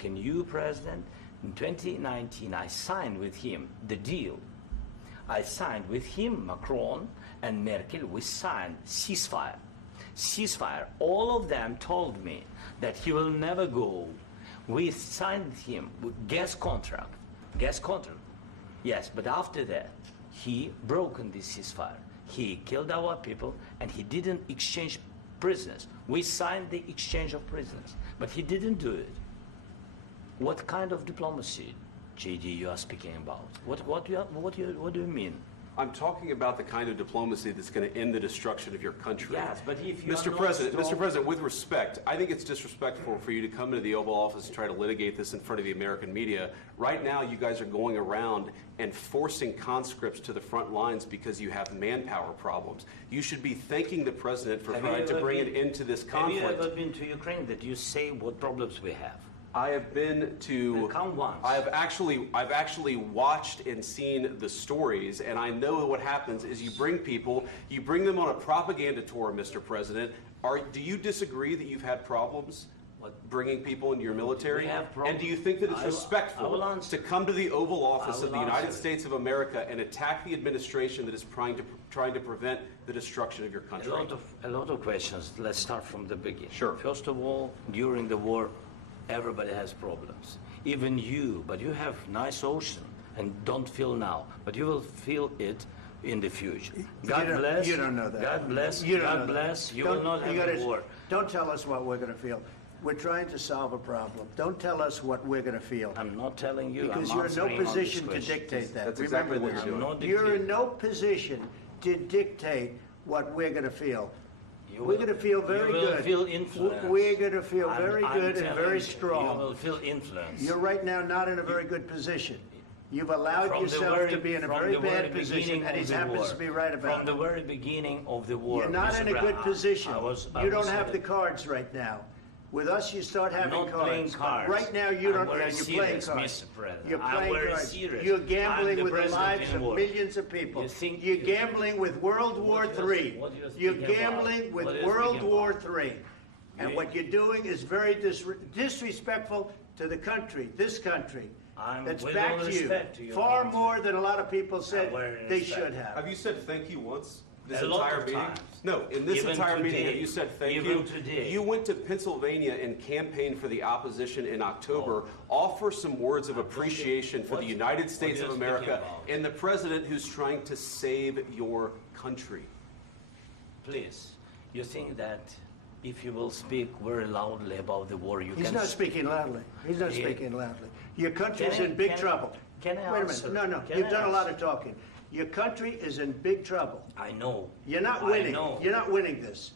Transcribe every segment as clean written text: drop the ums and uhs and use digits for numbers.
like a new president. In 2019, I signed with him the deal. I signed with him, Macron and Merkel, we signed ceasefire. Ceasefire. All of them told me that he will never go. We signed with him with gas contract. Gas contract. Yes, but after that, he broken this ceasefire. He killed our people and he didn't exchange prisoners. We signed the exchange of prisoners, but he didn't do it. What kind of diplomacy, JD, you are speaking about? What do you mean? I'm talking about the kind of diplomacy that's going to end the destruction of your country. Yes, but if you Mr. President, with respect, I think it's disrespectful for you to come into the Oval Office and try to litigate this in front of the American media. Right now, you guys are going around and forcing conscripts to the front lines because you have manpower problems. You should be thanking the President for trying to bring an end to this conflict. Have you ever been to Ukraine that you say what problems we have? I have been to. Come once. I've actually watched and seen the stories, and I know what happens is you bring them on a propaganda tour, Mr. President. Do you disagree that you've had problems bringing people into your military? And do you think that it's respectful to come to the Oval Office of the United States of America and attack the administration that is trying to prevent the destruction of your country? A lot of questions. Let's start from the beginning. Sure. First of all, during the war, everybody has problems, even you, but you have nice ocean and don't feel now, but you will feel it in the future. God bless. You don't know that. God bless. You don't God know bless. that. You will not have a war. Don't tell us what we're going to feel. We're trying to solve a problem. Don't tell us what we're going to feel. I'm not telling you. Because I'm you're in no answering position on to this question. dictate that. That's Remember exactly what this. you're doing. You're in no position to dictate what we're going to feel. You We're will- going to feel very you will good. feel influenced. We're going to feel very I'm good and telling very you, strong. You will feel influence. You're right now not in a very good position. You've allowed From the yourself very- to be in a from very the very bad position, beginning and of he the happens war. to be right about From the it. very beginning of the war. You're not Mr. in a good Brown, position. I You don't was have the cards right now. With us, you start having not cards. playing cards. Right now, you I'm don't. very You're playing serious, cards. Mr. President. You're I'm playing very cards. serious. You're I'm gambling the with the president lives in of war. millions of people. You think- You're gambling with World War What III. what you're You're speaking gambling about? with What you're World speaking War about? III. And You- what you're doing is very disrespectful to the country, this country. I'm That's with back all to you. respect to your Far country. more than a lot of people said very they respect. should have. Have you said thank you once? This A lot entire of meeting? times. No, in this Even entire meeting, have today. you said thank Even you? today. You went to Pennsylvania and campaigned for the opposition in October. Offer some words of appreciation for the United States what of you're America speaking about. and the president who's trying to save your country. Please, you think that if you will speak very loudly about the war, you He's can... not speaking loudly. He's not Yeah. speaking loudly. Your country is Can I- in big can I- trouble. can I Wait a answer? minute. No. Can You've I done a lot answer? of talking. Your country is in big trouble. I know. You're not I winning. know. You're not winning this.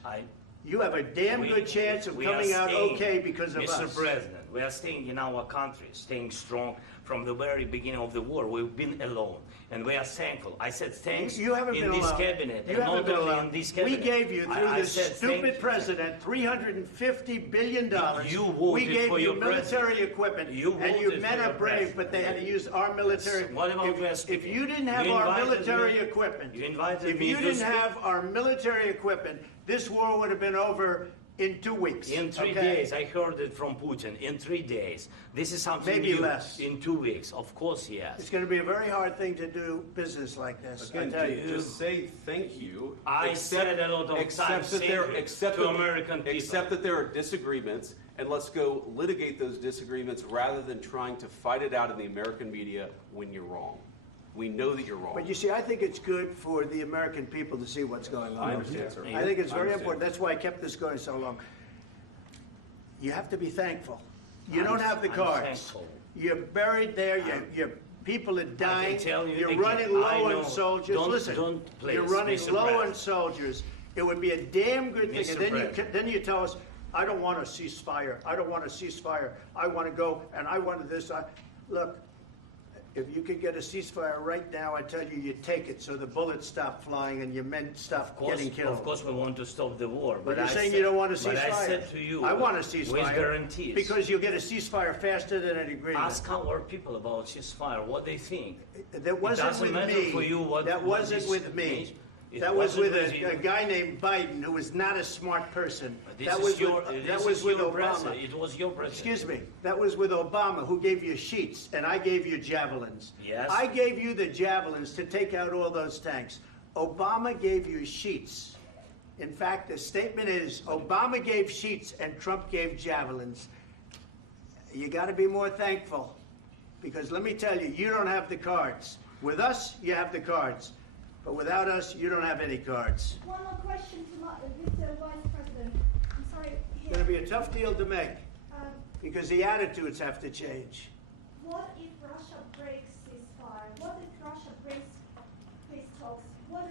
You have a damn good chance of we coming are out staying, okay because of Mr. us. President, we are staying in our country, staying strong from the very beginning of the war. We've been alone, and we are thankful. I said thanks You haven't in been this alone. cabinet, You and haven't not been only alone. in this We cabinet. gave you, through I this said stupid thank- president, $350 billion. You We voted gave for you your military president. equipment, You and your voted men for are your brave, president. but they had to use our military. What about If- West If you Virginia? didn't have You our invited military me- equipment, you invited if me you to didn't speak. have our military equipment, this war would have been over in 2 weeks. In 3 okay? days, I heard it from Putin. In 3 days, this is something Maybe new. less. In 2 weeks, of course, yes. It's going to be a very hard thing to do business like this. I Again, tell you. just say thank you. I said a lot of except times that thank there, you except to that- American people. Except that there are disagreements, and let's go litigate those disagreements rather than trying to fight it out in the American media when you're wrong. We know that you're wrong. But you see, I think it's good for the American people to see what's going on. I understand, sir. I think it's I very understand. important. That's why I kept this going so long. You have to be thankful. You I'm- don't have the I'm cards. thankful. You're buried there. Your people are dying. tell you You're again, running I low know. on soldiers. Don't- Listen, don't, please, you're running Mr. low on President. soldiers. It would be a damn good thing. Mr. And then President. then you tell us, I don't want a ceasefire. I don't want a ceasefire. I want to go and I want this. Look, if you could get a ceasefire right now, I tell you, you take it so the bullets stop flying and your men stop getting killed. Of course, we want to stop the war. But you're I saying said- you don't want a ceasefire. But I said to you, I want a ceasefire. with guarantees. Because you'll get a ceasefire faster than an agreement. Ask our people about ceasefire, what they think. That wasn't doesn't with matter me. for you what That what wasn't this with me. means. That was with wasn't a guy named Biden, who was not a smart person. This That is was your, with, this that is was with your Obama. president. It was your president. Excuse me. That was with Obama, who gave you sheets, and I gave you javelins. Yes. I gave you the javelins to take out all those tanks. Obama gave you sheets. In fact, the statement is Obama gave sheets and Trump gave javelins. You got to be more thankful, because let me tell you, you don't have the cards. With us, you have the cards. But without us, you don't have any cards. One more question to Mr. Vice President. I'm sorry. It's going to be a tough deal to make, Um, because the attitudes have to change. what if Russia breaks